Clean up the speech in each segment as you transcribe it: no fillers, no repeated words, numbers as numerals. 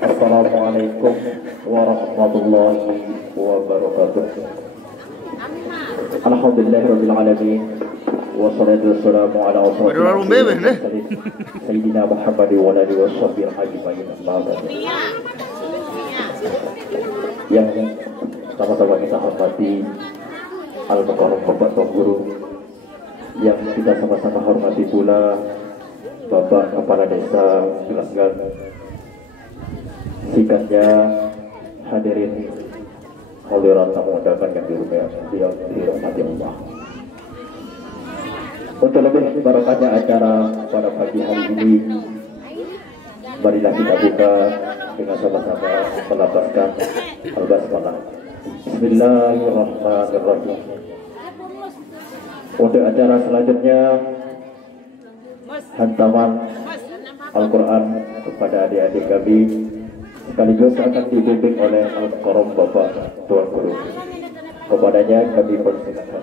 Assalamualaikum warahmatullahi wabarakatuh. Alhamdulillahirabbil alamin wassalatu wassalamu ala asyrofil sayyidina Muhammad wa alihi washabbihi ajmain. Yang sama-sama kita hormati al-mukarram Bapak Tuan Guru, yang kita sama-sama hormati pula Bapak Kepala Desa Gelanggang, sikatnya hadirin hadirat tamu undangan yang dirahmati Allah. Untuk lebih barokahnya acara pada pagi hari ini, marilah kita buka dengan sama-sama melafazkan al-basmalah. Bismillahirrahmanirrahim. Untuk acara selanjutnya, hantaman Al-Quran kepada adik-adik kami sekaligus akan dibimbing oleh Al-Mukarram Bapak Tuan Guru. Kepadanya kami persilakan.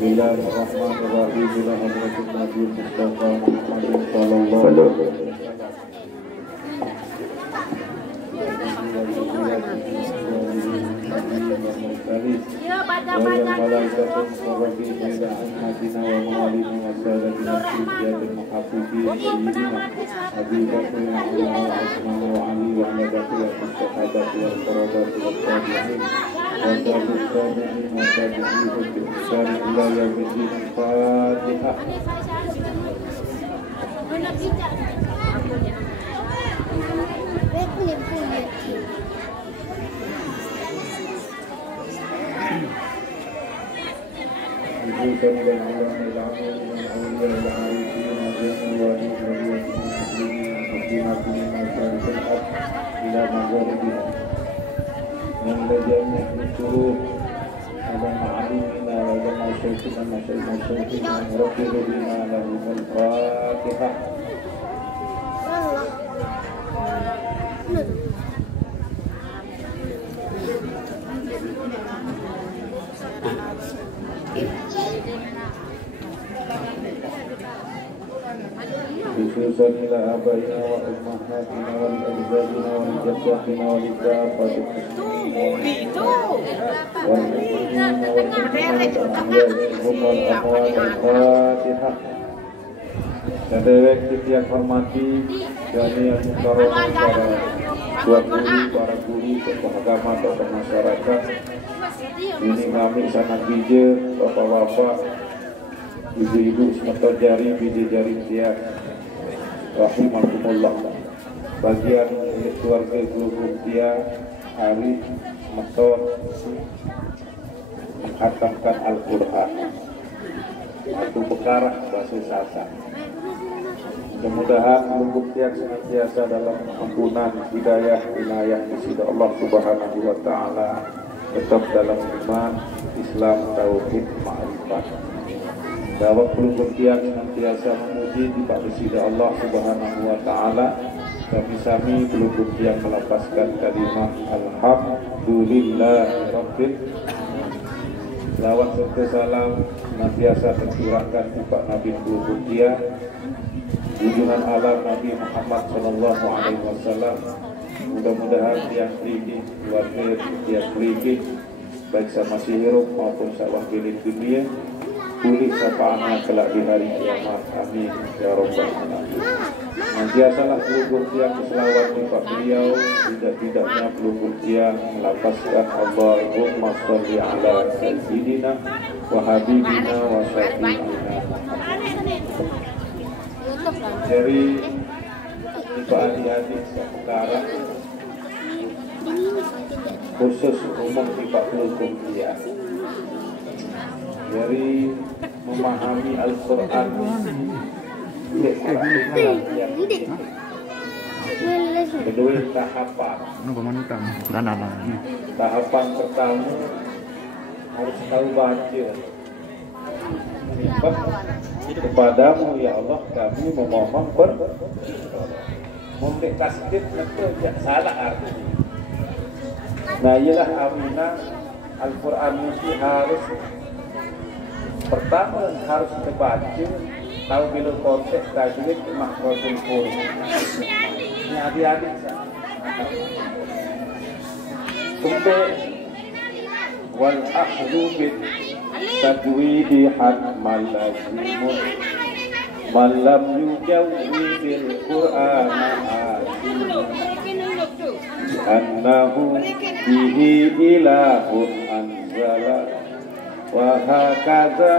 Bismillahirrahmanirrahim. Ya baca-baca khususan ila abaina wa ummahatina wa ajdadina wa jaddatina wa lidzafatil muslimin Al-Fatihah. Dan dewek yang hormati dari yang mukarram para tuan guru, para guru, tokoh agama, tokoh masyarakat, ini kami sangat bijak, bapak-bapak, ibu-ibu, semeton jari, biji jari tiap, rahimakumullah. Bagian milik keluarga Guru Tia hari semeton menghatamkan Al-Quran atau pekarah bahasa Sasak. Mudah-mudahan Guru Tia senantiasa dalam ampunan, hidayah, inayah di sisi Allah Subhanahu wa Ta'ala, tetap dalam iman, Islam, tauhid, ma'rifat. Bahwa Guru Tia senantiasa memuji di bisi Allah Subhanahu wa Ta'ala. Kami Guru Tia melepaskan kalimah Alhamdulillah Rabbil. Lawat serta salam senantiasa tercurahkan kepada Nabi Guru Tia, junjungan alam Nabi Muhammad Sallallahu Alaihi Wasallam. Mudah-mudahan tiang keliki keluarga tiang keliki baik sama si hirup maupun sawah pilih dunia pulih sapaannya kelak di hari kiamat. Amin ya Rabbal Alamin. Nantiasalah pelupur tiang keselawat kepada beliau, tidak-tidaknya pelupur tiang melapaskan Allahumma sholli ala sayyidina wa habibina wa syafi'ina. Dari tipe adik-adik sekarang khusus umum tipe pelupur tiang dari memahami Al-Quran kedua tahapan. Tahapan pertama harus tahu baca. Kepadamu ya Allah kami memohon memberi tasdid itu tidak salah artinya. Nah ialah aminah Al-Quran itu harus pertama harus dibaca, tahu bila konteks tajwid makhrajul huruf. Ini adik-adik kemudian wal akhdhu bit tajwidi hatmal lazimun man lam yujawwidil Qur'ana annahu bihi ilahun anzala wa hakadha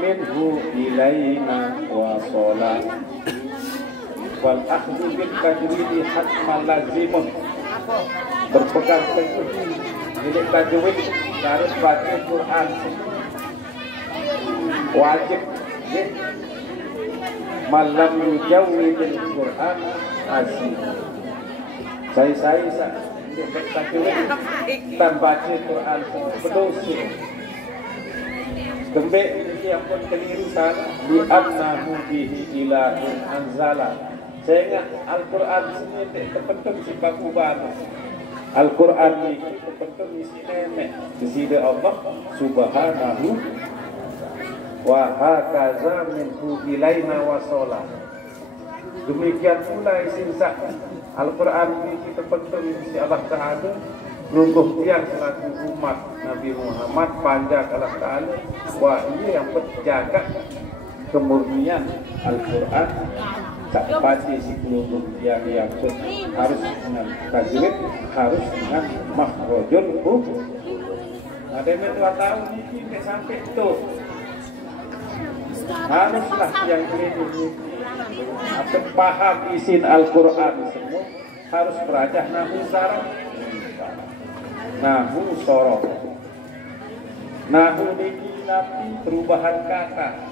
minhu ilaina wasala wal akhdhu bil tajwidi hatmal lazimun berpegang teguh milik tajwid harus baca Quran wajib malam yujawwidil Quran asih saya untuk tajwid dan baca Quran berdosa kembali yang pun keliru sana di annahu bihi ilahun anzala. Saya ingat Al-Quran sini terpenting sifat ubah. Al-Quran ini terpenting isi nenek di sini Allah subhanahu wa hakaza minhu ilaina wasola. Demikian pula isi zat Al-Quran ini terpenting isi Allah Ta'ala lungguh tiang selaku umat Nabi Muhammad panjang Allah Ta'ala. Wah ini yang menjaga kemurnian Al-Quran. Tak pasti si pelungguh yang harus dengan tajwid, harus dengan makhrajul huruf. Ada yang 2 tahun ini sampai itu haruslah yang ini atau paham isi Al-Quran semua harus belajar nahu saraf, nahu sorof, nahu ini nanti perubahan kata,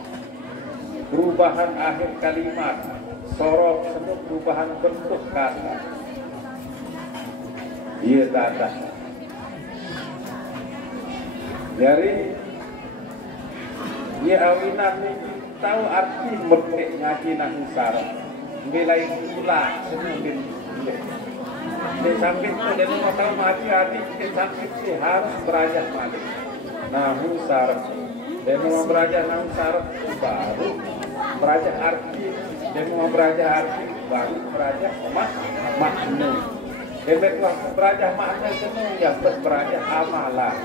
perubahan akhir kalimat, sorof semua perubahan bentuk kata. Dia tanda. Jadi dia awinan ini tahu arti merdek ngaji nahu saraf. Nilai pula semua dia sampai itu dia mau tahu hati-hati dia sampai itu harus belajar mati nahu saraf. Dia mau belajar nahu saraf baru belajar arti. Dia mau belajar arti baru belajar makna. Dia belajar makna semua yang belajar amalan.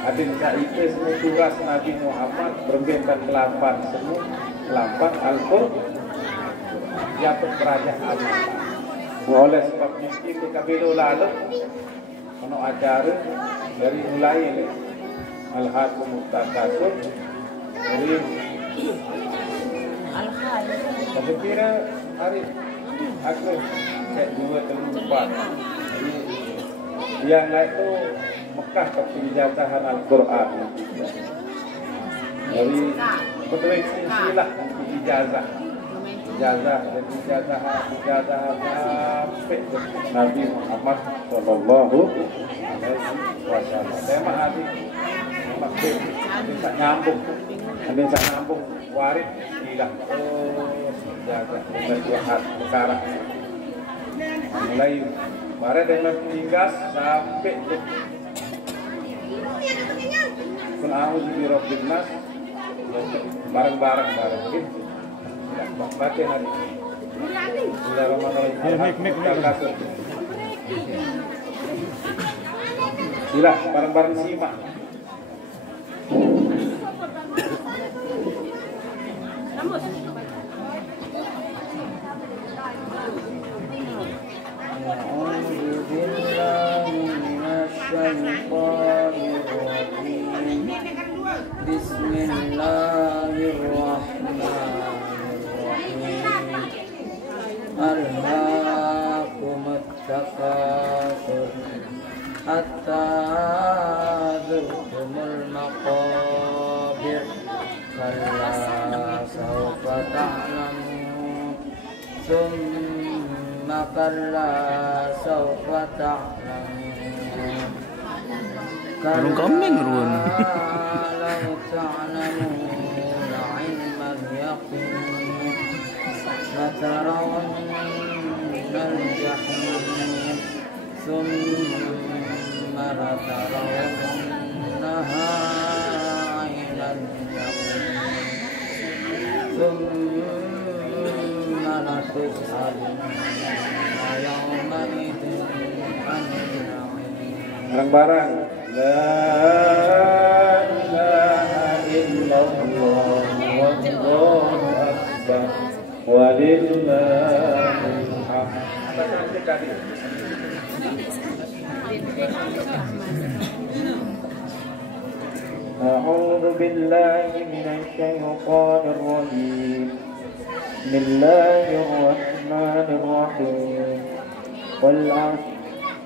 Adinka itu semua tugas Nabi Muhammad berbincang kelapan semua kelapan Al-Quran yang belajar amalan. Oleh sebab mungkin kita bila lalu ono acara dari mulai ini Al-Hakumut Takasur dari tapi kira hari aku cek 2 3 4 yang lain tu Mekah penjajahan Al-Quran dari betul silsilah ijazah dan ijazah sampai Nabi Muhammad sallallahu alaihi wasallam. Tema hadis maksud bisa nyambung. Ada yang nyambung warid hilang. Ijazah dengan 2 hal perkara. Mulai barat dengan tinggas sampai Qul a'udzu birabbin nas bareng-bareng gitu. Baca hari. Bismillahirrahmanirrahim. Sila bareng-bareng simak. Bismillahirrahmanirrahim. Alhaakumut takatsur hatta zurtumul maqabir كلا سوف تعلمون ثم كلا سوف تعلمون kambing ruang. لو تعلمون علم اليقين لترون الجحيم ثم لترونها عين اليقين ثم لتسألن يومئذ عن النعيم. Barang-barang La ilaha illallah wallahu akbar walillahil hamd. أعوذ بالله من الشيطان الرجيم بسم الله الرحمن الرحيم والعصر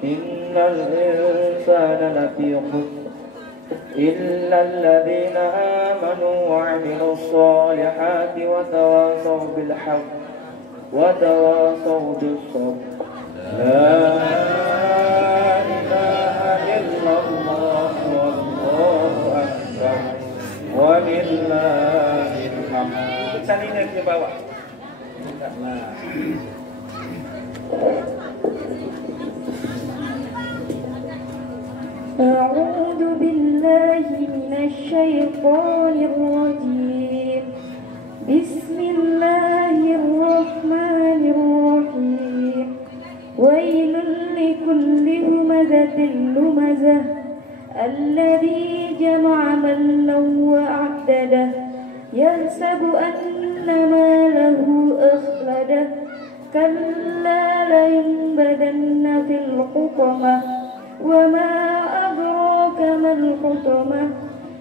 إن الإنسان لفي خسر إلا الذين آمنوا وعملوا الصالحات وتواصوا بالحق وتواصوا بالصبر. لا إله إلا الله والله أكبر ولله الحمد. Salinnya ke bawah. أعوذ بالله من الشيطان الرجيم بسم الله الرحمن الرحيم ويل لكل همزة لمزة الذي جمع مالا وعدده يحسب أن ماله أخلده كلا لينبذن في الحطمة وما أدراك ما الحطمة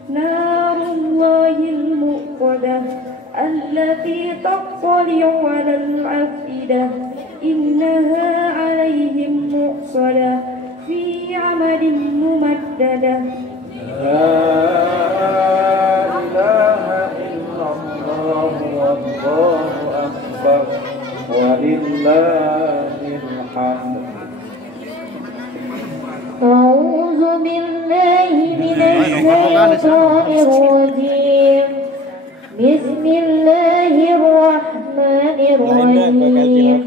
نار الله الموقدة التي تطلع على الأفئدة إنها عليهم مؤصدة في عمد ممددة. لا إله إلا الله والله أكبر ولله الحمد. أعوذ بالله من الشيطان الرجيم بسم الله الرحمن الرحيم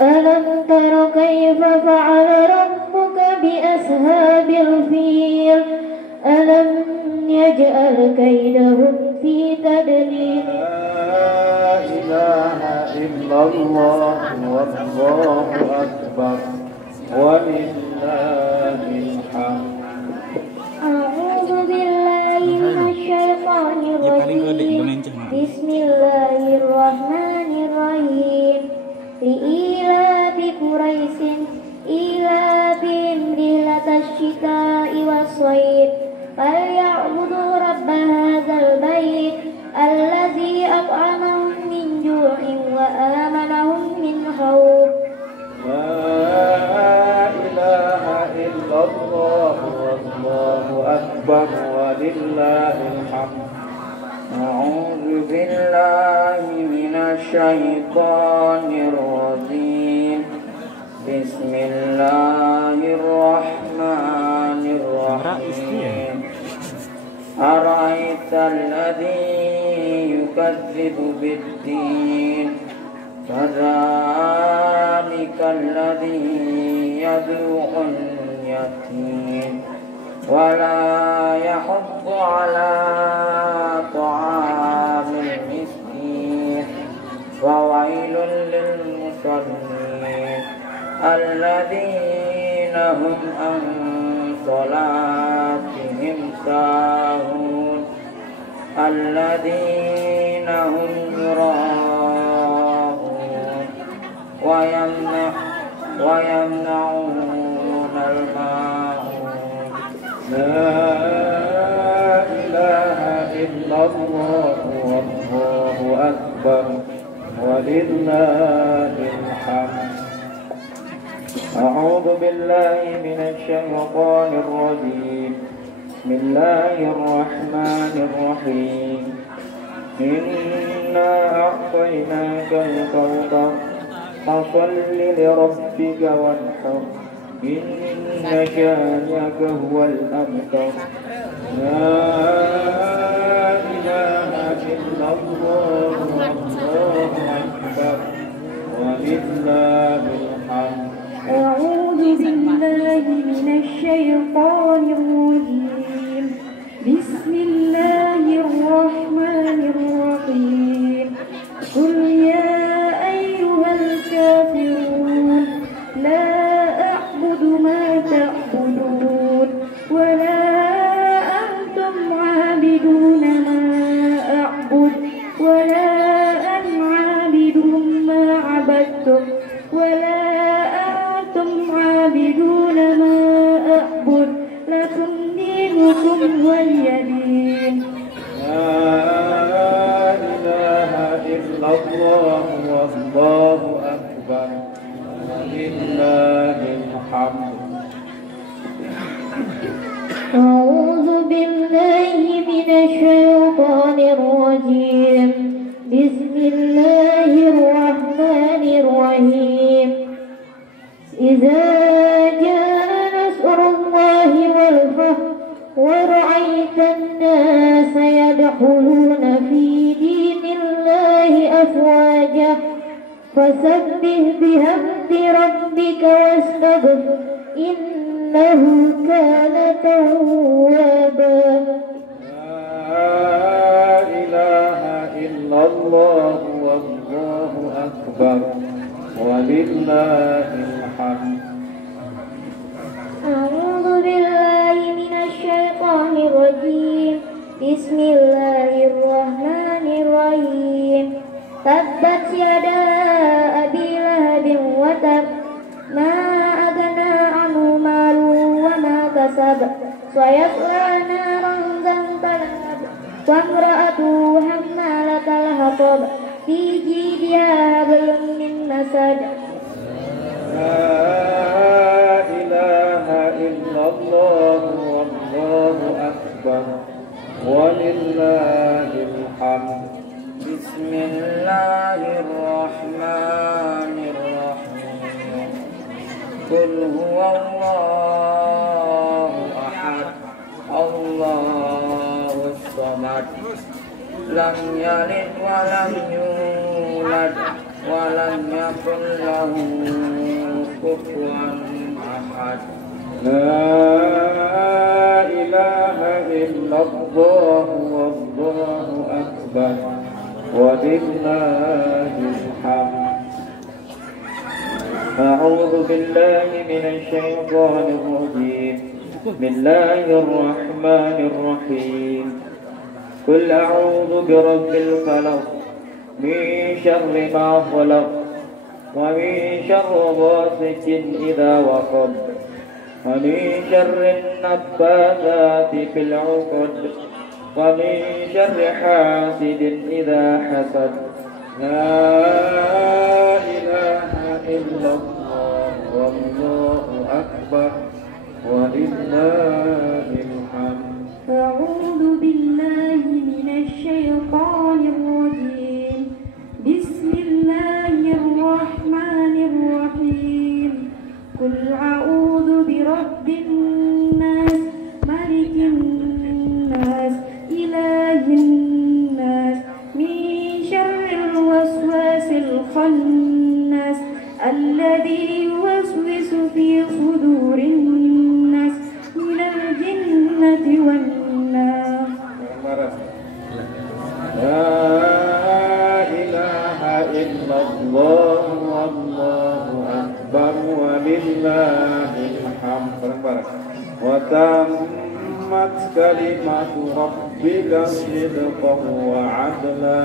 ألم تر كيف فعل ربك بأصحاب الفيل ألم يجعل كيدهم في تدليل. لا إله إلا الله والله أكبر ولله الحمد. أعوذ بالله من الشيطان الرجيم بسم الله الرحمن الرحيم لإيلاف قريش إيلافهم رحلة الشتاء والصيف فليعبدوا رب هذا البيت الذي أطعمهم من جوع وآمنهم من خوف. لا إله إلا الله والله أكبر ولله الحمد. أعوذ بالله من الشيطان الرجيم بسم الله الرحمن الرحيم أرأيت الذي يكذب بالدين فذلك الذي يدعو اليتيم ولا يحض على طعام المسكين فويل للمصلين الذين هم عن صلاتهم ساهون الذين هم يراءون ويمنعون الماعون. لا إله إلا الله والله أكبر ولله الحمد. أعوذ بالله من الشيطان الرجيم بسم الله الرحمن الرحيم إنا أعطيناك الكوثر فصل لربك وانحر إن شانئك هو الأبتر لا إله إلا الله والله أكبر ولله الحمد. أعوذ بالله من الشيطان الرجيم بسم الله الرحمن الرحيم قل يا أيها الكافرون لا أعبد ما تعبدون ولا أنتم عابدون ما أعبد ولا أنا عابد ما عبدتم ولا أنتم عابدون ما أعبد لكم دينكم ولي دين. لا إله إلا الله والله أكبر ولله الحمد. أعوذ بالله من الشيطان الرجيم بسم الله الرحمن الرحيم إذا جاء نصر الله والفتح ورأيت الناس يدخلون في دين الله أفواجا فسبح بحمد ربك واستغفر إنه كان توابا. لا إله إلا الله والله أكبر ولله الحمد. أعوذ بالله من الشيطان الرجيم بسم الله الرحمن الرحيم تبت يدا أبي لهب وتب ما أغنى عنه ماله وما كسب سيصلى نارا ذات لهب وامرأته حمالة الحطب في جيدها حبل من مسد. لا إله إلا الله والله أكبر ولله الحمد. بسم الله الرحمن الرحيم قل هو الله أحد الله الصمد لم يلد ولم يولد ولم يكن له كفوا أحد. لا إله إلا الله والله أكبر ولله الحمد. أعوذ بالله من الشيطان الرجيم بسم الله الرحمن الرحيم قل أعوذ برب الفلق من شر ما خلق ومن شر غاسق إذا وقب ومن شر النفاثات في العقد ومن شر حاسد إذا حسد. لا إله إلا الله والله أكبر ولله الحمد. أعوذ بالله من الشيطان الرجيم بسم الله الرحمن الرحيم قل أعوذ برب الناس ملك الناس إله الناس من شر الوسواس الخناس الذي يوسوس في صدور الناس من الجنة والناس. لا إله إلا الله والله أكبر ولله الحمد. وتمت كلمة ربك صدقا وعدلا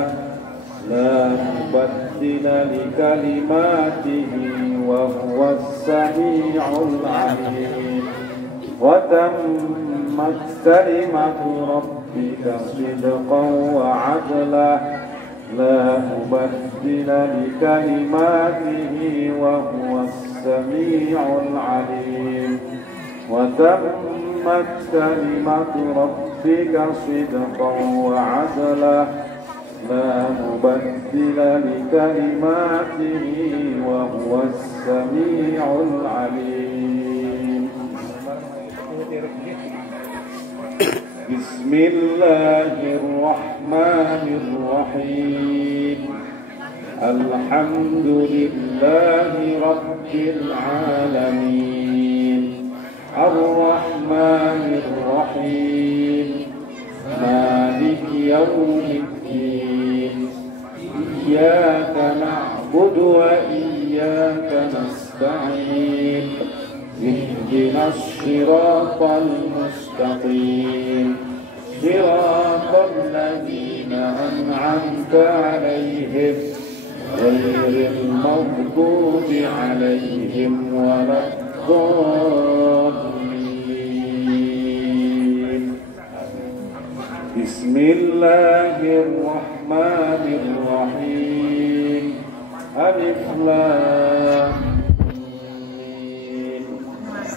لا مبدل لكلماته وهو السميع العليم. وتمت كلمة ربك صدقا وعدلا لا مبدل لكلماته وهو السميع العليم. وتمت وتمت كلمة ربك صدقا وعدلا لا مبدل لكلماته وهو السميع العليم. بسم الله الرحمن الرحيم. الحمد لله رب العالمين الرحمن الرحيم مالك يوم الدين إياك نعبد وإياك نستعين اهدنا الصراط المستقيم صراط الذين أنعمت عليهم غير المغضوب عليهم ولا الضالين. بسم الله الرحمن الرحيم ألف لام ميم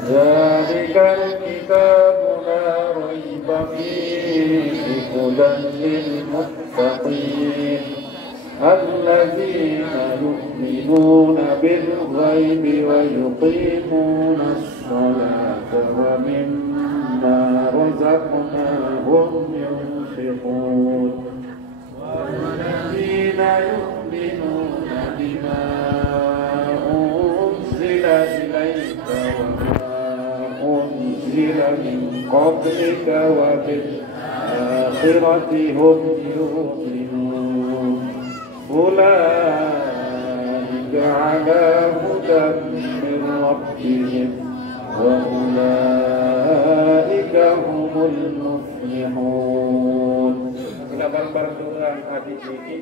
ذلك الكتاب لا ريب فيه هدى للمتقين الذين يؤمنون بالغيب ويقيمون الصلاة ومما رزقناهم ينفقون والذين يؤمنون بما أنزل إليك وما أنزل من قبلك وبالآخرة هم يؤمنون أولئك على هدى من ربهم وأولئك هم المفلحون. Kita berdoa adik ini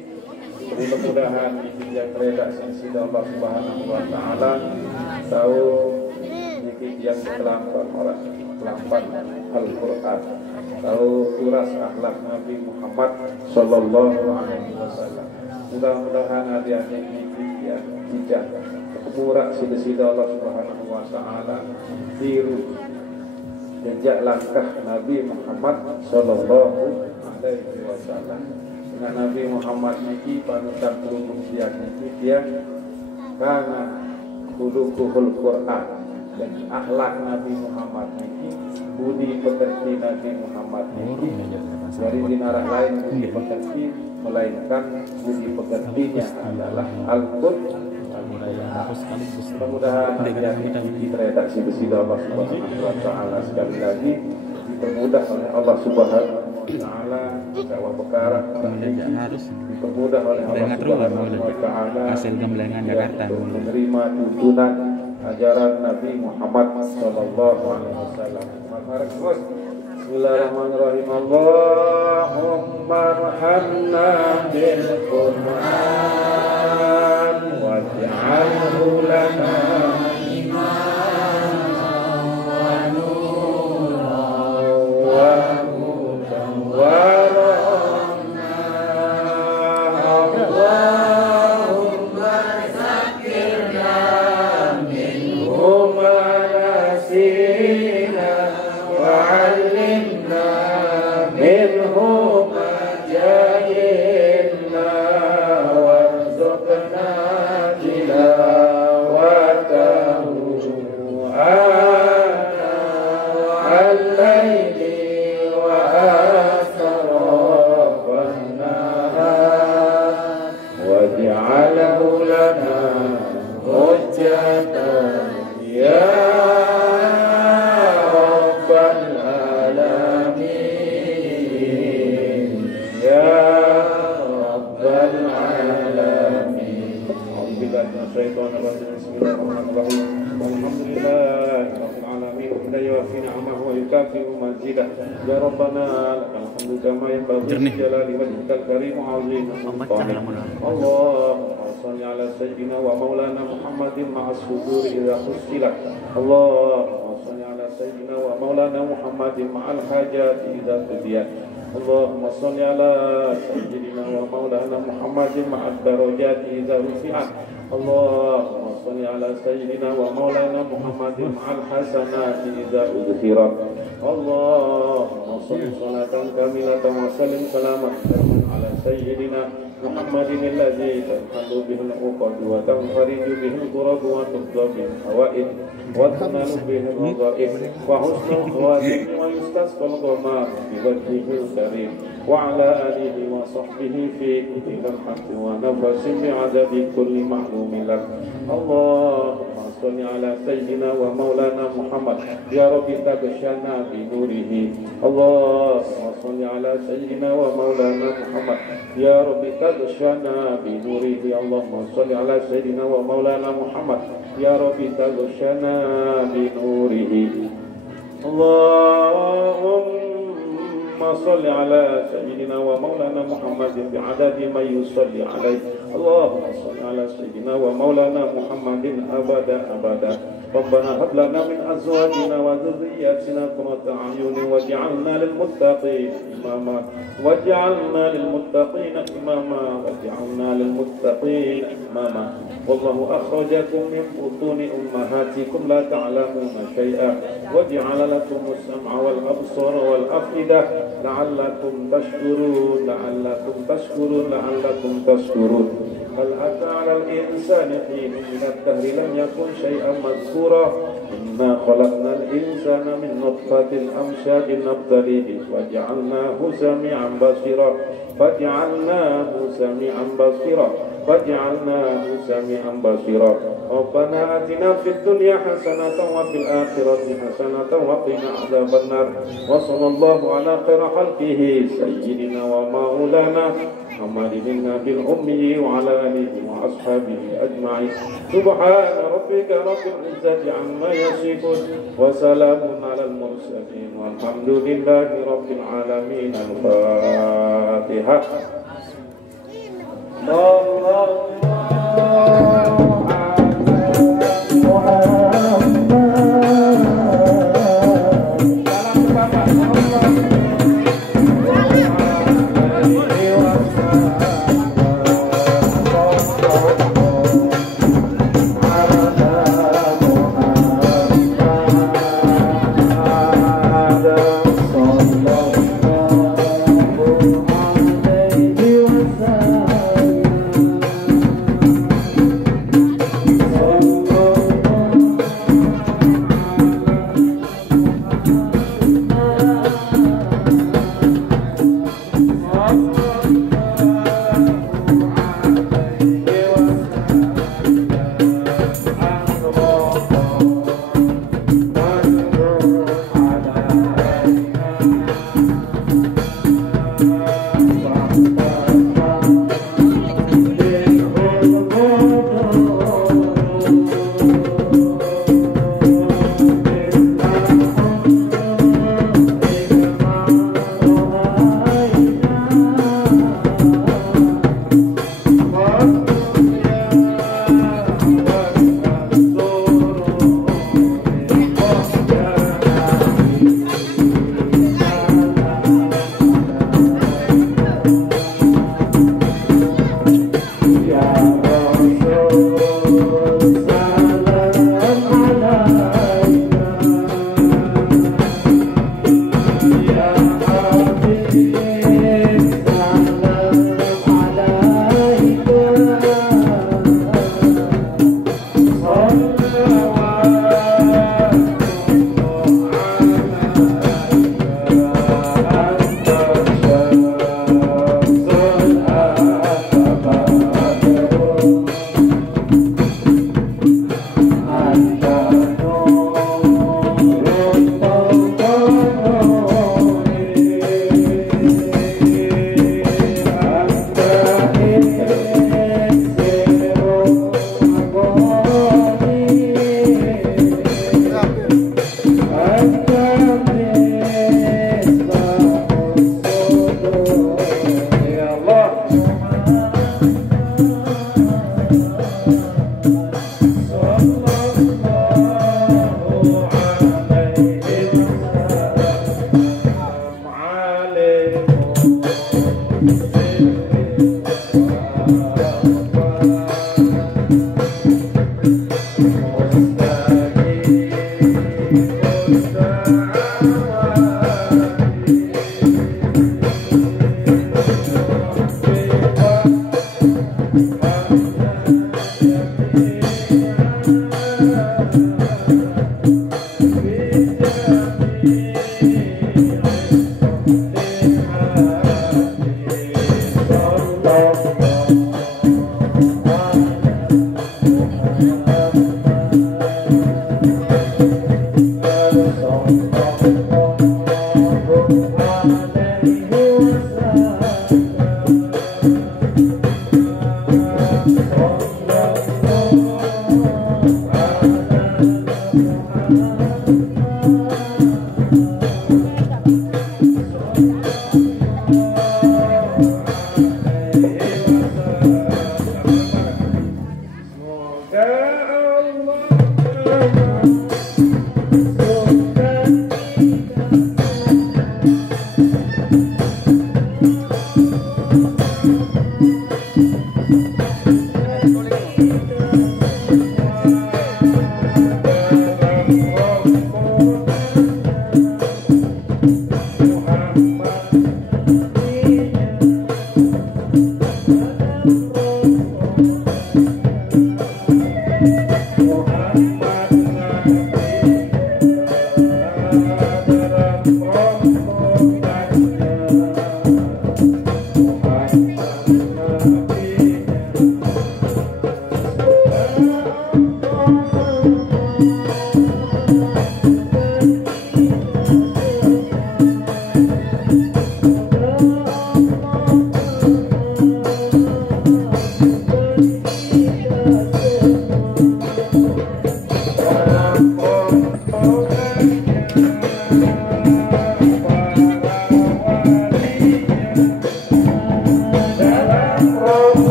mudah-mudahan dijak redaksi Allah Subhanahu wa taala tahu yang terlambat orang terlambat Al-Qur'an tahu turas akhlak Nabi Muhammad sallallahu alaihi wasallam. Mudah-mudahan adik-adik ini ya bijak murak sida-sida Allah Subhanahu wa taala tiru jejak langkah Nabi Muhammad sallallahu alaihi wasallam. Dengan Nabi Muhammad ini panutan kuluk dia karena khuluquhul Quran dan akhlak Nabi Muhammad ini budi pekerti Nabi Muhammad ini dari dinarah lain budi pekerti melainkan budi pekertinya adalah Al-Quran. Mudah-mudahan di redaksi besi Allah Subhanahu wa taala sekali lagi dipermudah oleh Allah Subhanahu wa taala dakwah perkara dipermudah oleh Allah Subhanahu wa taala hasil gemblengan Jakarta menerima tuntunan ajaran Nabi Muhammad sallallahu alaihi wasallam. Bismillahirrahmanirrahim. Allahumma arhamna bil Qur'an waj'alhu lana imaman wa nuran wa hudan wa rahmah. Allahumma zakirna minhu ma nasina wa 'allimna minhu ma jahilna warzuqna tilawatahu ana al-layli wa asrafan nahar waj'alhu lana hujjatan ya Ya Rabbana lakal hamdu kama yanbaghi jalali wajhikal karim wa 'azimi sultanik. Allahumma shalli ala sayyidina wa maulana Muhammadin ma'as suduri idza husilat. Allahumma shalli ala sayyidina wa maulana Muhammadin ma'al hajati idza qudiyat. Allahumma shalli ala sayyidina wa maulana Muhammadin ma'ad darajati idza rufi'at. اللهم صل على سيدنا ومولانا محمد مع الحسنات إذا أذكر. اللهم صل صلاة كاملة وسلم سلاما تاما على سيدنا محمد الذي تنحل به العقد وتنفرج به الكرب وتقضى به الحوائج وتنال به الرغائب وحسن الخواتم ويستسقى الغمام بوجهه الكريم وعلى آله وصحبه في كل لمحة ونفس بعدد كل معلوم لك. اللهم صل على سيدنا ومولانا محمد يا رب تغشنا بنوره. اللهم صل على سيدنا ومولانا محمد يا رب تغشنا بنوره. اللهم صل على سيدنا ومولانا محمد يا رب تغشنا بنوره. اللهم صل على سيدنا ومولانا محمد بعدد من يصلي عليه. اللهم صل على سيدنا ومولانا محمد أبدا أبدا. ربنا هب لنا من أزواجنا وذرياتنا قرة أعين واجعلنا للمتقين إماما واجعلنا للمتقين إماما واجعلنا للمتقين إماما. والله أخرجكم من بطون أمهاتكم لا تعلمون شيئا وجعل لكم السمع والأبصار والأفئدة لعلكم تشكرون لعلكم تشكرون لعلكم تشكرون. هل أتى على الإنسان حين من الدهر لم يكن شيئا مذكورا إنا خلقنا الإنسان من نطفة أمشاج نبتليه وجعلناه سميعا بصيرا فجعلناه سميعا بصيرا فجعلناه سميعا بصيرا. ربنا آتنا في الدنيا حسنة وفي الآخرة حسنة وقنا عذاب النار. وصلى الله على خير خلقه سيدنا ومولانا محمد النبي الأمي وعلى آله وأصحابه أجمعين. سبحان ربك رب العزة عما يصفون وسلام على المرسلين والحمد لله رب العالمين. الفاتحة.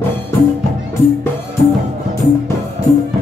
Thank you.